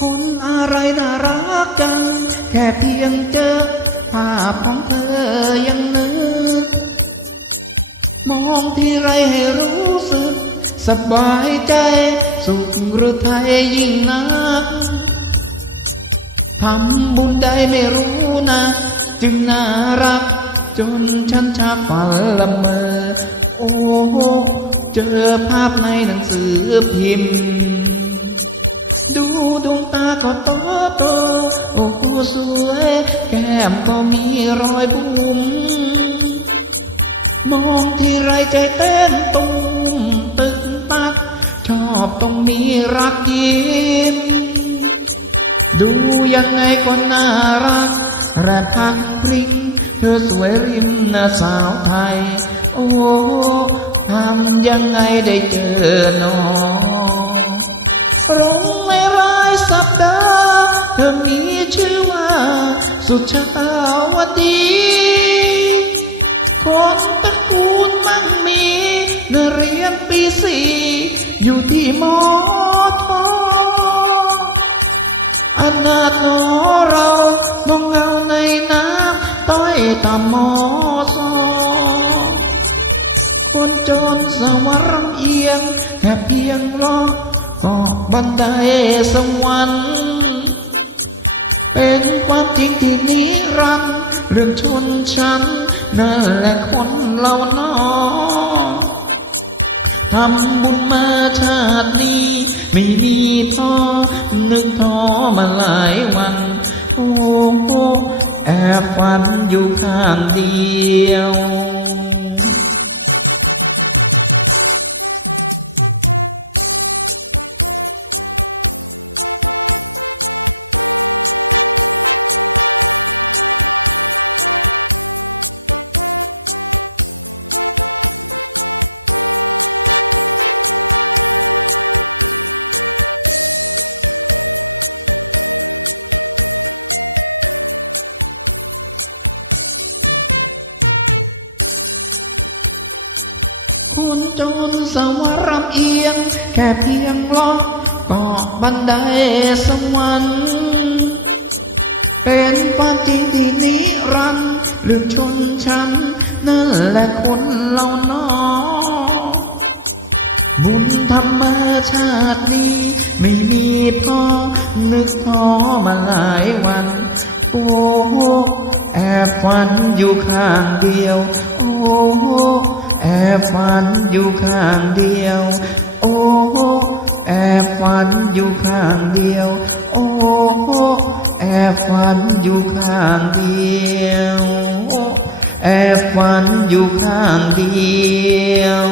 คนอะไรน่ารักจัง แค่เพียงเจอ ภาพของเธอยังนึก มองทีไรให้รู้สึก สบายใจ สุขหรือไทยยิ่งนักทำบุญใดไม่รู้นะ จึงน่ารัก จนฉันชักฝันละเมอ โอ้ เจอภาพในหนังสือพิมพ์ ดูดวงตาก็โตโต โอ้โหสวย แก้มก็มีรอยบุ๋มมองที่ไรใจเต้นตุ้มตึงตัก ชอบต้องมีรักยิ้ม ดูยังไงก็น่ารัก แรบพังพริ้งเธอสวยริมนาสาวไทย โอ้ทำยังไงได้เจอหนองรายสัปดาห์ เธอมีชื่อว่า สุชาวดี คนตระกูลมั่งมีเเรียนปีสี่อยู่ที่มอทออนาถหนอเรามองเงาในน้ำต้อยต่ำมอซอคนจนสวรรค์เอียงแค่เพียงรอก็บันไดสวรรค์ เป็นความจริงที่นิรันดร์เรื่องชนชั้นนั่นแหละคนเรานอทำบุญมาชาตินี้ ไม่มีพอ นึกท้อมาหลายวัน โอ้โหแอบฝันอยู่ข้างเดียว คุณจนสวรรค์เอียง แค่เพียงล้อก็บันไดสวรรค์เป็นความจริงที่นิรันดร์เรื่องชนชั้นนั่นแหละคนเราเนอ บุญธรรมชาตินี้ ไม่มีพอนึกท้อมาหลายวันโอ้โหแอบฝันอยู่ข้างเดียว โอ้โห แอบฝันอยู่ข้างเดียว โอ้แอบฝันอยู่ข้างเดียว โอ้แอบฝันอยู่ข้างเดียว แอบฝันอยู่ข้างเดียว